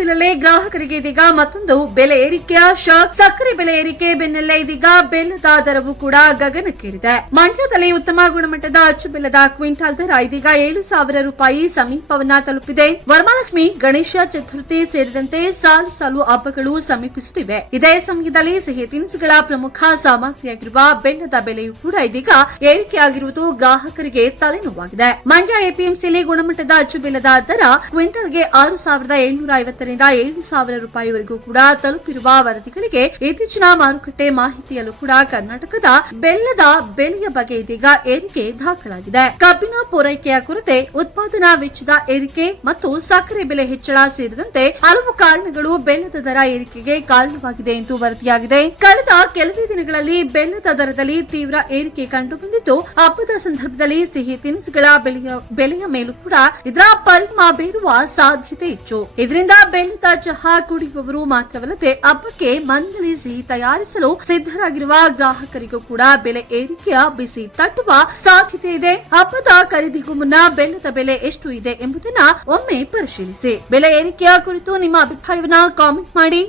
ಹೊತ್ತಿನಲ್ಲೇ ಗ್ರಾಹಕರಿಗೆ ಇದೀಗ ಮತ್ತೊಂದು ಬೆಲೆ ಏರಿಕೆಯ ಶಾಕ್. ಸಕ್ಕರೆ ಬೆಲೆ ಏರಿಕೆ ಬೆನ್ನಲ್ಲೇ ಇದೀಗ ಬೆಲ್ಲದ ದರವು ಕೂಡ ಗಗನಕ್ಕೇರಿದೆ. ಮಂಡ್ಯದಲ್ಲಿ ಉತ್ತಮ ಗುಣಮಟ್ಟದ ಅಚ್ಚು ಬೆಲ್ಲದ ಕ್ವಿಂಟಾಲ್ ದರ ಇದೀಗ 7,000 ರೂಪಾಯಿ ಸಮೀಪವನ್ನ ತಲುಪಿದೆ. ವರಮಹಾಲಕ್ಷ್ಮಿ, ಗಣೇಶ ಚತುರ್ಥಿ ಸೇರಿದಂತೆ ಸಾಲು ಸಾಲು ಹಬ್ಬಗಳು ಸಮೀಪಿಸುತ್ತಿವೆ. ಇದೇ ಸಮಯದಲ್ಲಿ ಸಿಹಿ ತಿನಿಸುಗಳ ಪ್ರಮುಖ ಸಾಮಗ್ರಿಯಾಗಿರುವ ಬೆಲ್ಲದ ಬೆಲೆಯೂ ಕೂಡ ಇದೀಗ ಏರಿಕೆಯಾಗಿರುವುದು ಗ್ರಾಹಕರಿಗೆ ತಲೆನೋವಾಗಿದೆ. ಮಂಡ್ಯ ಎಪಿಎಂಸಿಯಲ್ಲಿ ಗುಣಮಟ್ಟದ ಅಚ್ಚು ಬೆಲ್ಲದ ದರ ಕ್ವಿಂಟಲ್ಗೆ 6,750ರಿಂದ 7,000 ರೂಪಾಯಿವರೆಗೂ ಕೂಡ ತಲುಪಿರುವ ವರದಿಗಳಿಗೆ ಇತ್ತೀಚಿನ ಮಾರುಕಟ್ಟೆ ಮಾಹಿತಿಯಲ್ಲೂ ಕೂಡ ಕರ್ನಾಟಕದ ಬೆಲ್ಲದ ಬೆಲೆಯ ಬಗ್ಗೆ ಇದೀಗ ಏರಿಕೆ ದಾಖಲಾಗಿದೆ. ಕಬ್ಬಿನ ಪೂರೈಕೆಯ ಕೊರತೆ, ಉತ್ಪಾದನಾ ವೆಚ್ಚದ ಏರಿಕೆ ಮತ್ತು ಸಕ್ಕರೆ ಬೆಲೆ ಹೆಚ್ಚಳ ಸೇರಿದಂತೆ ಹಲವು ಕಾರಣಗಳು ಬೆಲ್ಲದ ದರ ಏರಿಕೆಗೆ ಕಾರಣವಾಗಿದೆ ಎಂದು ವರದಿಯಾಗಿದೆ. ಕಳೆದ ಕೆಲವೇ ದಿನಗಳಲ್ಲಿ ಬೆಲ್ಲದ ದರದಲ್ಲಿ ತೀವ್ರ ಏರಿಕೆ ಕಂಡುಬಂದಿದ್ದು, ಹಬ್ಬದ ಸಂದರ್ಭದಲ್ಲಿ ಸಿಹಿ ತಿನಿಸುಗಳ ಬೆಲೆಯ ಮೇಲೂ ಕೂಡ ಇದರ ಪರಿಣಾಮ ಬೀರುವ ಸಾಧ್ಯತೆ ಹೆಚ್ಚು. ಇದರಿಂದ ಬೆಲ್ಲದ ಚಹಾ ಕುಡಿಯುವವರು ಮಾತ್ರವಲ್ಲದೆ ಹಬ್ಬಕ್ಕೆ ಮನೆಯಲ್ಲಿ ಸಿಹಿ ತಯಾರಿಸಲು ಸಿದ್ಧರಾಗಿರುವ ಗ್ರಾಹಕರಿಗೂ ಕೂಡ ಬೆಲೆ ಏರಿಕೆಯ ಬಿಸಿ ತಟ್ಟುವ ಸಾಧ್ಯತೆ ಇದೆ. ಹಬ್ಬದ ಖರೀದಿಗೂ ಮುನ್ನ ಬೆಲ್ಲದ ಬೆಲೆ ಎಷ್ಟು ಇದೆ ಎಂಬುದನ್ನ ಒಮ್ಮೆ ಪರಿಶೀಲಿಸಿ. ಬೆಲೆ ಏರಿಕೆಯ ಕುರಿತು ನಿಮ್ಮ ಅಭಿಪ್ರಾಯವನ್ನ ಕಾಮೆಂಟ್ ಮಾಡಿ.